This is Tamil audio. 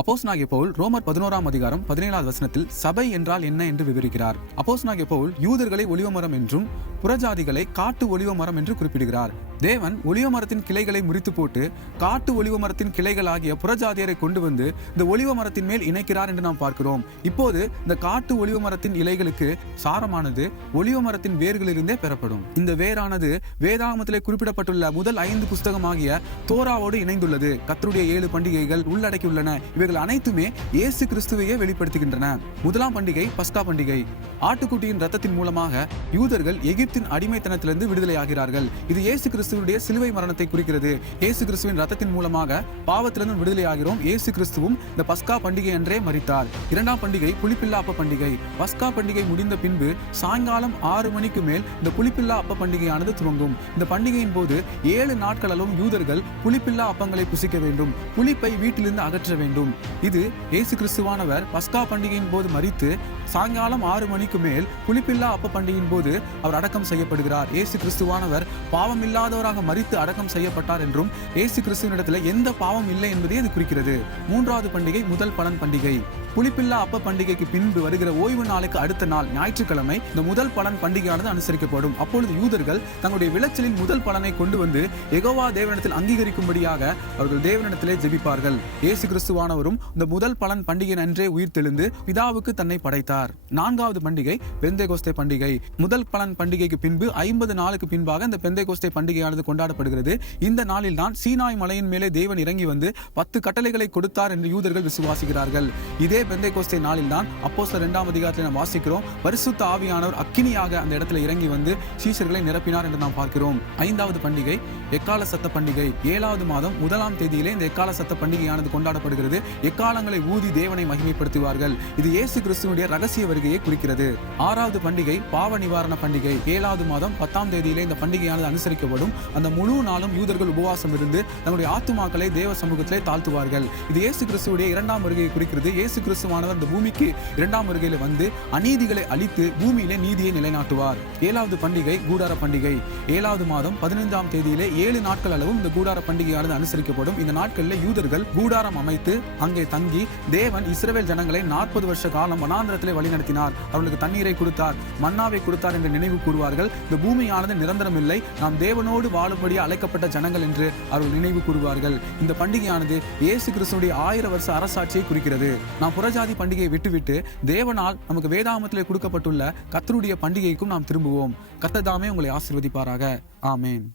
அப்போஸ்தலனாகிய பவுல் ரோமர் 11ஆம் அதிகாரம் 17வது வசனத்தில் சபை என்றால் என்ன என்று விவரிக்கிறார். அப்போஸ்தலனாகிய பவுல் யூதர்களை ஒலிவமரம் என்றும் புறஜாதிகளை காட்டு ஒலிவமரம் என்று குறிப்பிடுகிறார். தேவன் ஒலிவமரத்தின் கிளைகளை முறித்து போட்டு காட்டு ஒலிவமரத்தின் கிளைகள் ஆகிய புறஜாதியரை கொண்டு வந்து இந்த ஒலிவமரத்தின் மேல் இணைக்கிறார் என்று நாம் பார்க்கிறோம். இப்போது இந்த காட்டு ஒலிவமரத்தின் இலைகளுக்கு சாரமானது ஒலிவமரத்தின் வேர்களிலிருந்தே பெறப்படும். இந்த வேரானது வேதாகமத்திலே குறிப்பிடப்பட்டுள்ள முதல் 5 புஸ்தகமாகிய தோராவோடு இணைந்துள்ளது. கர்த்தருடைய 7 பண்டிகைகள் உள்ளடக்கியுள்ளன. இவைகள் அனைத்துமே இயேசு கிறிஸ்துவையே வெளிப்படுத்துகின்றன. முதலாம் பண்டிகை பஸ்கா பண்டிகை. ஆட்டுக்குட்டியின் ரத்தத்தின் மூலமாக யூதர்கள் எகிப்தின் அடிமைத்தனத்திலிருந்து விடுதலையாகிறார்கள். இது இயேசு கிறிஸ்துவுடைய சிலுவை மரணத்தை குறிக்கிறது. இயேசு கிறிஸ்துவின் ரத்தத்தின் மூலமாக பாவத்திலிருந்து விடுதலையாகிறோம். இயேசு கிறிஸ்துவும் இந்த பஸ்கா பண்டிகை அன்றே மரித்தார். இரண்டாம் பண்டிகை புளிப்பில்லா அப்ப பண்டிகை. பஸ்கா பண்டிகை முடிந்த பின்பு சாயங்காலம் 6 மணிக்கு மேல் இந்த புளிப்பில்லா அப்ப பண்டிகையானது துவங்கும். இந்த பண்டிகையின் போது 7 நாட்களவும் யூதர்கள் புளிப்பில்லா அப்பங்களை புசிக்க வேண்டும். புளிப்பை வீட்டிலிருந்து அகற்ற வேண்டும். இது இயேசு கிறிஸ்துவானவர் பஸ்கா பண்டிகையின் போது மரித்து சாயங்காலம் 6 மணிக்கு மேல் புளிப்பில்லா அப்ப பண்டிகையின் போது அவர் அடக்கம் செய்யப்படுகிறார். இயேசு கிறிஸ்துவானவர் பாவம் இல்லாதவராக மரித்து அடக்கம் செய்யப்பட்டார் என்றும் இயேசு கிறிஸ்துவினிடத்தில் எந்த பாவம் இல்லை என்பதை அது குறிக்கிறது. மூன்றாவது பண்டிகை முதல் பலன் பண்டிகை. புளிப்பில்லா அப்ப பண்டிகைக்கு பின்பு வருகிற ஓய்வு நாளுக்கு அடுத்த நாள் ஞாயிற்றுக்கிழமை இந்த முதல் பலன் பண்டிகையானது அனுசரிக்கப்படும். அப்பொழுது யூதர்கள் தங்களுடைய விளைச்சலின் முதல் பலனை கொண்டு வந்து யெகோவா தேவனிடத்தில் அங்கீகரிக்கும்படியாக அவர்கள் தேவனிடத்திலே ஜெபிப்பார்கள். இயேசு கிறிஸ்துவானவரும் இந்த முதல் பலன் பண்டிகை அன்றே உயிர்த்தெழுந்து பிதாவுக்கு தன்னை படைத்தார். நான்காவது பண்டிகை பெந்தேகோஸ்தே பண்டிகை. முதல் பலன் பண்டிகைக்கு பின்பு 50 நாளுக்கு பின்பாக இந்த பெந்தேகோஸ்தே பண்டிகையானது கொண்டாடப்படுகிறது. இந்த நாளில் தான் சீனாய் மலையின் மேலே தேவன் இறங்கி வந்து 10 கட்டளைகளை கொடுத்தார் என்று யூதர்கள் விசுவாசிக்கிறார்கள். இதே பெந்தேகோஸ்தே நாளில் தான் அப்போஸ்தலர் 2ஆம் அதிகாரத்தில் நாம் வாசிக்கிறோம். பரிசுத்த ஆவியானவர் அக்கினியாக அந்த இடத்துல இறங்கி வந்து சீஷர்களை நிரப்பினார் என்று நாம் பார்க்கிறோம். ஐந்தாவது பண்டிகை எக்கால சத்த பண்டிகை. 7வது மாதம் 1ஆம் தேதியிலே இந்த எக்கால சத்த பண்டிகையானது கொண்டாடப்படுகிறது. எக்காலங்களை ஊதி தேவனை மகிமைப்படுத்துவார்கள். இது இயேசு கிறிஸ்துவினுடைய ரகசிய வருகையை குறிக்கிறது. 6வது பண்டிகை பாவ நிவாரண பண்டிகை. 7வது மாதம் 10ஆம் தேதியிலே இந்த பண்டிகையானது அனுசரிக்கப்படும். அந்த முழு நாளும் யூதர்கள் உபவாசம் இருந்து தங்களுடைய ஆத்துமாக்களை தேவ சமூகத்திலே தாழ்த்துவார்கள். இது இயேசு கிறிஸ்துவுடைய 2ஆம் வருகையை குறிக்கிறது. இயேசு கிறிஸ்துவானவர் இந்த பூமிக்கு 2ஆம் வருகையில வந்து அநீதிகளை அழித்து பூமியிலே நீதியை நிலைநாட்டுவார். 7வது பண்டிகை கூடார பண்டிகை. 7வது மாதம் 15ஆம் தேதியிலே 7 நாட்கள் அளவும் இந்த கூடார பண்டிகையானது அனுசரிக்கப்படும். இந்த நாட்களில் யூதர்கள் கூடாரம் அமைத்து அங்கே தங்கி தேவன் இஸ்ரவேல் ஜனங்களை 40 வருஷ காலம் வனாந்திரத்திலே வழிநடத்தினார். அவர்களுக்கு தண்ணீரை கொடுத்தார், மன்னாவை கொடுத்தார் என்று நினைவு கூறுவார்கள். இந்த பூமியானது நிரந்தரம் இல்லை, நாம் தேவனோடு வாழும்படி அழைக்கப்பட்ட ஜனங்கள் என்று அவர்கள் நினைவு கூறுவார்கள். இந்த பண்டிகையானது இயேசு கிறிஸ்துவுடைய 1000 வருஷ அரசாட்சியை குறிக்கிறது. நாம் புறஜாதி பண்டிகையை விட்டுவிட்டு தேவனால் நமக்கு வேதாகமத்திலே கொடுக்கப்பட்டுள்ள கர்த்தருடைய பண்டிகைக்கும் நாம் திரும்புவோம். கர்த்தர் தாமே உங்களை ஆசீர்வதிப்பாராக. ஆமென்.